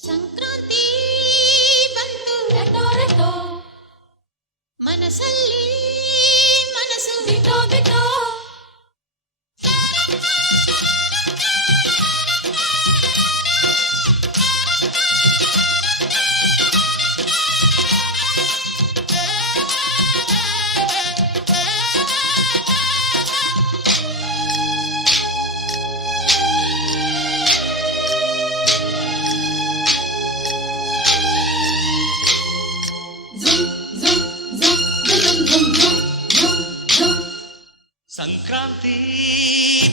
ಸಂಕ್ರಾಂತಿ ಬಂತು ರೆಟೋ ರೆಟೋ ಮನಸ್ಸಲ್ಲಿ ಮನಸ್ಸು ಬಿಟೋ ಬಿಟೋ ಸಂಕ್ರಾಂತಿ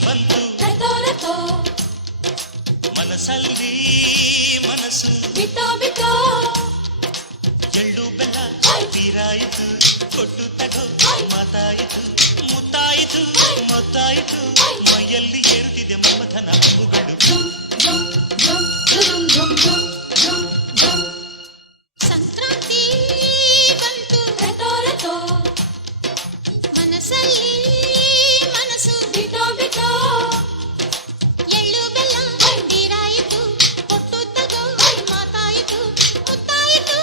ಬಂತು ರೆಟೋ ರೆಟೋ ಮನಸ್ಸಲ್ಲಿ ಮನಸ್ಸು ಬಿಟೋ ಬಿಟೋ ಎಳ್ಳು ಬೆಲ್ಲ ತೀರಾಯಿತು ಕೊಟ್ಟು ತಗೋ ಮಾತಾಯಿತು ಮುತ್ತಾಯಿತು ಮೊತ್ತಾಯಿತು ಮೈಯಲ್ಲಿ ಏರುತ್ತಿದೆ ಮಮಥನ ಹಬ್ಬುಗಳು ಸಂಕ್ರಾಂತಿ ಬಂತು ರೆಟೋ ರೆಟೋ ಮನಸ್ಸಲ್ಲಿ ಮನಸ್ಸು ಬಿಟೋ ಬಿಟೋ ಎಳ್ಳು ಬೆಲ್ಲ ತೀರಾಯಿತು ಕೊಟ್ಟು ತಗೋ ಮಾತಾಯಿತು ಮುತ್ತಾಯಿತು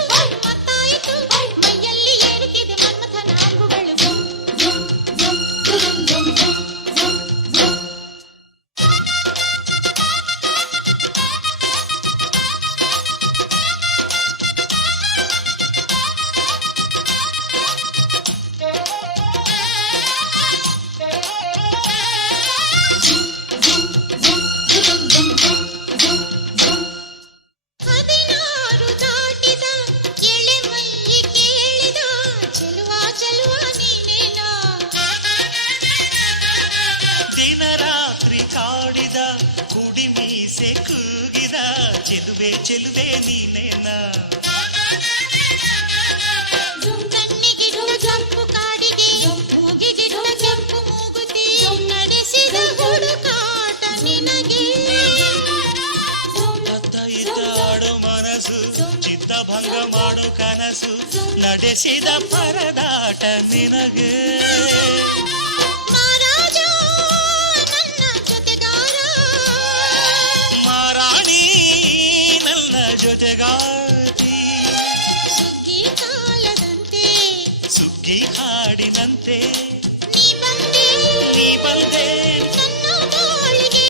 ಮತ್ತಾಯಿತು ಮೈಯಲ್ಲಿ ಏರುತ್ತಿದೆ ಮನ್ಮಥನ ಅಂಬುಗಳು ಹದಿನಾರು ದಾಟಿದ ಎಳೆ ಮೈ ಕೇಳಿದ ಚೆಲುವ ಚೆಲುವ ನೀನೇನೋ ದಿನ ರಾತ್ರಿ ಕಾಡಿದ ಕುಡಿ ಮೀಸೆ ಕೂಗಿದ ಚೆಲುವೆ ಚೆಲುವೆ ನೀನೇನ ಕಣ್ಣಿಗಿಡುವ ಕೆಂಪು ಕಾಡಿಗೆ ಮೂಗಿಗಿಡುವ ಕೆಂಪು ಮೂಗುತಿ ನಡೆಸಿದ ಹುಡುಕಾಟ ನಿನಗೆ ಅತ್ತ ಇತ್ತ ಆಡೋ ಮನಸ್ಸು ಚಿತ್ತ ಭಂಗ ಮಾಡೋ ಕನಸು ನಡೆಸಿದ ಪರದಾಟ ನಿನಗೆ ಮಹಾರಾಜ ನನ್ನ ಜೊತೆಗಾರ ಮಾರಾಣಿ ನನ್ನ ಜೊತೆಗಾತಿ ಸುಗ್ಗಿ ಕಾಲದಂತೆ ಸುಗ್ಗಿ ಹಾಡಿನಂತೆ